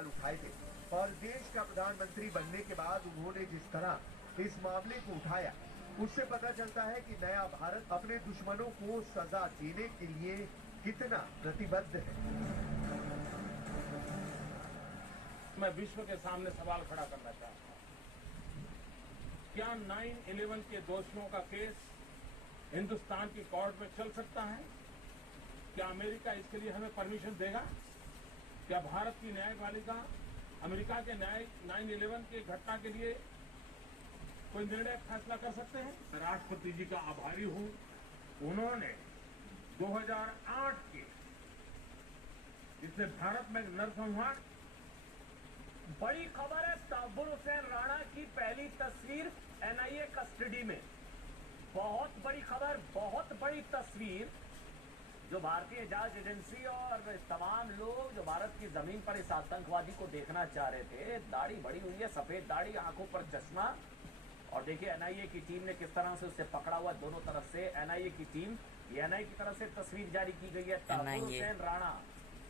सवाल उठाए थे और देश का प्रधानमंत्री बनने के बाद उन्होंने जिस तरह इस मामले को उठाया, उससे पता चलता है कि नया भारत अपने दुश्मनों को सजा देने के लिए कितना प्रतिबद्ध है। मैं विश्व के सामने सवाल खड़ा करना चाहता हूं, क्या 9/11 के दोषियों का केस हिंदुस्तान की कोर्ट में चल सकता है? क्या अमेरिका इसके लिए हमें परमिशन देगा? क्या भारत की न्यायपालिका अमेरिका के 9/11 की घटना के लिए कोई निर्णय फैसला कर सकते हैं? मैं राष्ट्रपति जी का आभारी हूं, उन्होंने 2008 के जिसने भारत में नरसंहार। बड़ी खबर है, तब्बुर हुसैन राणा की पहली तस्वीर एनआईए कस्टडी में। बहुत बड़ी खबर, बहुत बड़ी तस्वीर। जो भारतीय जांच एजेंसी और तमाम लोग जो भारत की जमीन पर इस आतंकवादी को देखना चाह रहे थे, दाढ़ी बड़ी हुई है, सफेद दाढ़ी, आंखों पर चश्मा। और देखिए एनआईए की टीम ने किस तरह से उसे पकड़ा हुआ दोनों तरफ से। एनआईए की टीम, ये एनआईए की तरफ से तस्वीर जारी की गई है। तब्बुर हुसैन राणा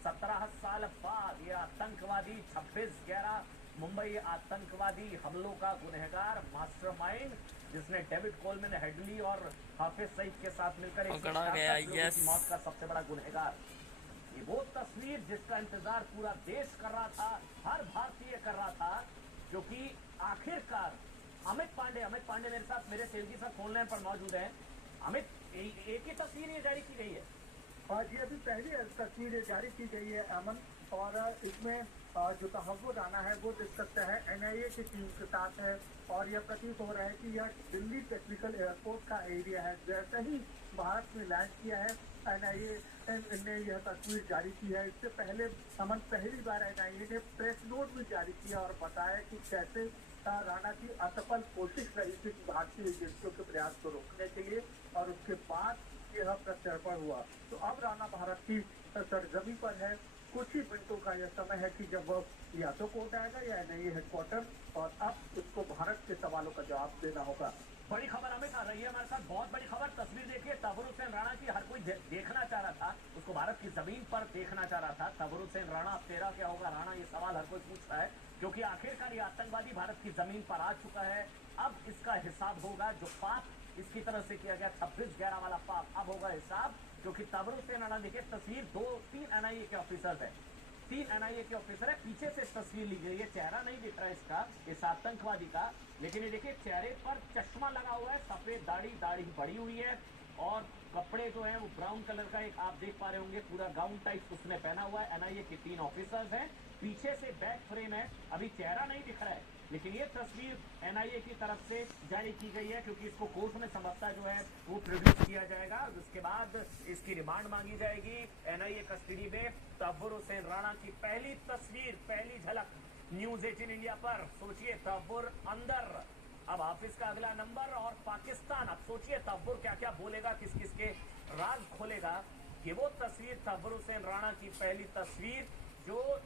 17 साल बाद ये आतंकवादी 26/11 मुंबई आतंकवादी हमलों का गुनहगार, मास्टरमाइंड, जिसने डेविड कोलमैन हेडली और हाफिज सईद के साथ मिलकर एक की मौत का सबसे बड़ा गुनहगार। ये वो तस्वीर जिसका इंतजार पूरा देश कर रहा था, हर भारतीय कर रहा था, जो कि आखिरकार अमित पांडे मेरे साथ, मेरे सहयोगी साथ फोन लाइन पर मौजूद है। अमित, एक ही तस्वीर ये जारी की गई है? जी, अभी पहली तस्वीर जारी की गई है अमन, और इसमें जो तहव्वुर राणा है वो डिस्कस है एनआईए की टीम के साथ है। और यह प्रतीत हो रहा है कि यह दिल्ली टेक्निकल एयरपोर्ट का एरिया है। जैसे ही भारत में लैंड किया है एनआईए ने यह तस्वीर जारी की है। इससे पहले अमन, पहली बार एनआईए ने प्रेस नोट भी जारी किया और बताया कि कैसे राणा की असफल कोशिश रही थी भारतीय एजेंसियों के प्रयास को रोकने के लिए, और उसके बाद यह प्रत्यर्पण हुआ। तो अब राणा भारत की सरजमी पर है। कुछ ही मिनटों का यह समय है कि जब वह या तो कोर्ट आएगा या एनआईए हेडक्वार्टर, और अब उसको भारत के सवालों का जवाब देना होगा। बड़ी खबर अमित आ रही है हमारे साथ, बहुत बड़ी खबर। तस्वीर देखिए, तब्बुर हुसैन राणा की हर कोई देखना चाह रहा था, उसको भारत की जमीन पर देखना चाह रहा था। तब्बुर हुसैन राणा, अब तेरा क्या होगा राणा, ये सवाल हर कोई पूछता है, क्योंकि आखिरकार ये आतंकवादी भारत की जमीन पर आ चुका है। अब इसका हिसाब होगा, जो पाप इसकी तरफ से किया गया 26/11 वाला पाप, अब होगा हिसाब। क्योंकि तब्बुर हुसैन राणा, देखिए तस्वीर, 2-3 एनआईए के ऑफिसर्स है, 3 एनआईए के ऑफिसर है, पीछे से तस्वीर ली गई है। चेहरा नहीं दिख रहा है इसका, इस आतंकवादी का, लेकिन ये देखिए चेहरे पर चश्मा लगा हुआ है, सफेद दाढ़ी बड़ी हुई है, और कपड़े जो है वो ब्राउन कलर का, एक आप देख पा रहे होंगे, पूरा गाउन टाइप उसने पहना हुआ है। एनआईए के 3 ऑफिसर्स हैं, पीछे से बैक फ्रेम है, अभी चेहरा नहीं दिख रहा है, लेकिन ये तस्वीर एनआईए की तरफ से जारी की गई है, क्योंकि इसको कोर्ट में समझता जो है वो प्रोड्यूस किया जाएगा। उसके बाद इसकी रिमांड मांगी जाएगी एनआईए कस्टडी में। तब्बुर हुसैन राणा की पहली तस्वीर, पहली झलक न्यूज 18 इंडिया पर। सोचिए तब्बुर अंदर, अब हाफिज का अगला नंबर और पाकिस्तान। अब सोचिए तब्बुर क्या क्या बोलेगा, किस किस के राज खोलेगा। ये वो तस्वीर, तब्बुर हुसैन राणा की पहली तस्वीर, जो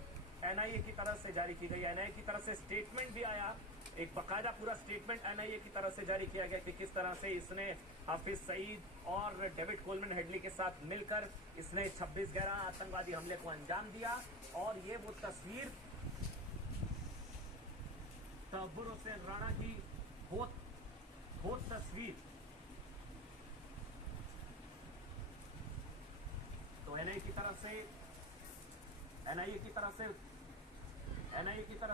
एनआईए की तरफ से जारी की गई। एनआईए की तरफ से स्टेटमेंट भी आया, एक बकायदा पूरा स्टेटमेंट एनआईए की तरफ से जारी किया गया कि किस तरह से इसने हाफिज सईद और डेविड कोलमैन हेडली के साथ मिलकर इसने 26/11 आतंकवादी हमले को अंजाम दिया। और ये वो तस्वीर तब्बुर हुसैन राणा की वो तस्वीर। तो एनआईए की तरफ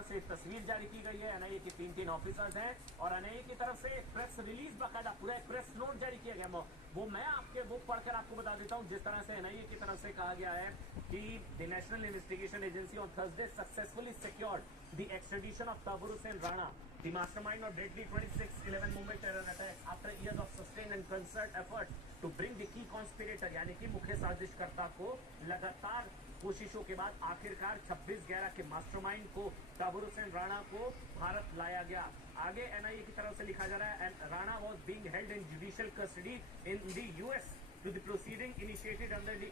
से तस्वीर जारी की गई है। एनआईए के 3 ऑफिसर्स हैं, और एनआईए की तरफ से प्रेस रिलीज, बाकायदा पूरा एक प्रेस नोट जारी किया गया। वो मैं वो पढ़कर आपको बता देता हूं। जिस तरह से एनआईए की तरफ से कहा गया है कि the National Investigation Agency on Thursday successfully secured the extradition of Tahawwur Hussain Rana, the mastermind of deadly 26/11 Mumbai terror attack, after years of sustained and concerted effort to bring the key conspirator, यानी कि मुख्य साजिशकर्ता को लगातार कोशिशों के बाद आखिरकार 26/11 के मास्टरमाइंड को, तब्बुर हुसैन राणा को भारत लाया गया। आगे एनआईए की तरफ से लिखा जा रहा है, Rana was being held in judicial custody in the US to the proceeding initiated under the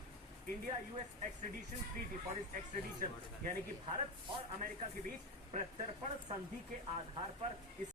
India US extradition treaty for his extradition, यानी कि भारत और अमेरिका के बीच प्रत्यर्पण संधि के आधार पर इस